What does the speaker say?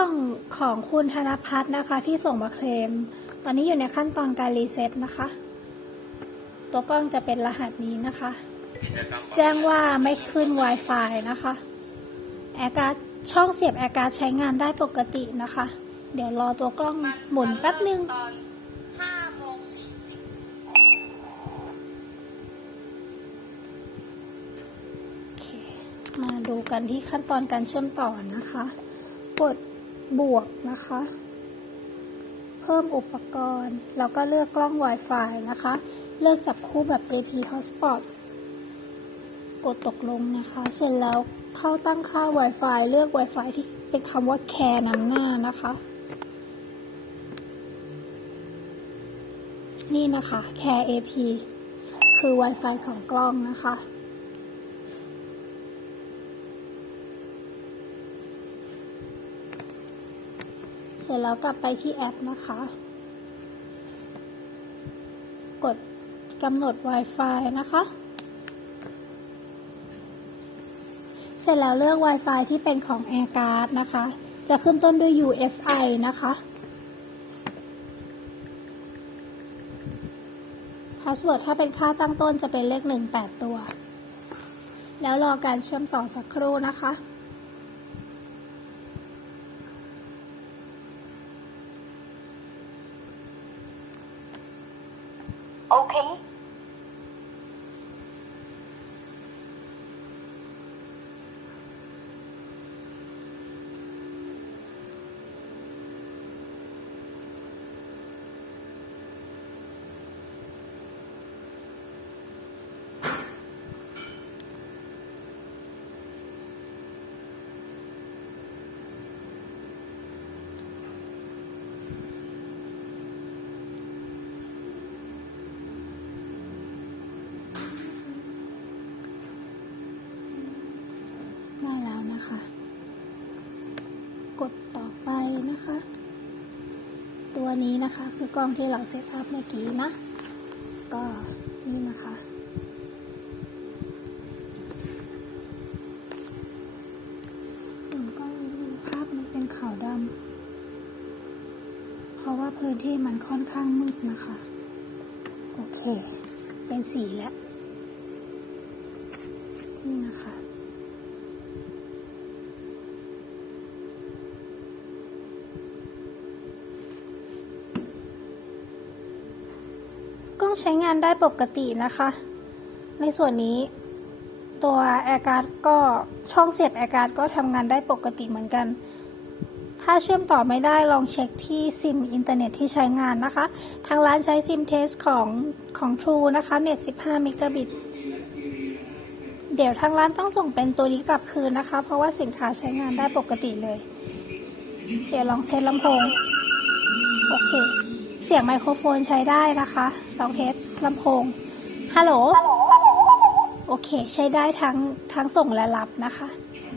ล้องของคุณธนพัฒน์นะคะ ที่ส่งมาเคลม ตอนนี้อยู่ในขั้นตอนการรีเซ็ตนะคะ ตัวกล้องจะเป็นรหัสนี้นะคะ แจ้งว่าไม่ขึ้น Wi-Fi นะคะแอร์การ์ดช่องเสียบแอร์การ์ดใช้งานได้ปกตินะคะ เดี๋ยวรอตัวกล้องหมุนแป๊บนึงมาดูกันที่ขั้นตอนการเชื่อมต่อนะคะ กด บวกนะคะ เพิ่มอุปกรณ์ แล้วก็เลือกกล้อง Wi-Fi นะคะ เลือกจับคู่แบบ AP Hotspot กดตกลงนะคะ เสร็จแล้วเข้าตั้งค่า Wi-Fi เลือก Wi-Fi ที่เป็นคำว่า Care นำหน้านะคะ นี่นะคะ Care AP คือ Wi-Fi ของกล้องนะคะ ร็จแล้วกลับไปที่แอปนะคะ กดกำหนด Wi-Fi นะคะ เสร็จแล้วเลือก Wi-Fi ที่เป็นของ AirCard นะคะ จะขึ้นต้นด้วย UFI นะคะพาสเวิร์ดถ้าเป็นค่าตั้งต้นจะเป็นเลข 18 ตัว แล้วรอการเชื่อมต่อสักครู่นะคะ โอเค ได้แล้วนะคะ กดต่อ ไปนะคะ ตัวนี้นะคะคือกล้องที่เราเซตอัพเมื่อกี้นะ ก็นี่นะคะผมก็ดูภาพมันเป็นขาวดำเพราะว่าพื้นที่มันค่อนข้างมืดนะคะ โอเค เป็นสีแล้ว นี่นะคะ กล้องใช้งานได้ปกตินะคะ ในส่วนนี้ ตัวแอร์การ์ดก็ช่องเสียบแอร์การ์ดก็ทำงานได้ปกติเหมือนกัน ถ้าเชื่อมต่อไม่ได้ลองเช็คที่ซิมอินเทอร์เน็ตที่ใช้งานนะคะ ทางร้านใช้ซิมเทสของของ True นะคะเน็ต 15 เมกะบิตเดี๋ยวทางร้านต้องส่งเป็นตัวนี้กลับคืนนะคะ เพราะว่าสินค้าใช้งานได้ปกติเลย เดี๋ยวลองเทสลำโพง โอเค เสียงไมโครโฟนใช้ได้นะคะลองเทสลำโพงฮัลโหลโอเค ใช้ได้ทั้งทั้งส่งและรับนะคะ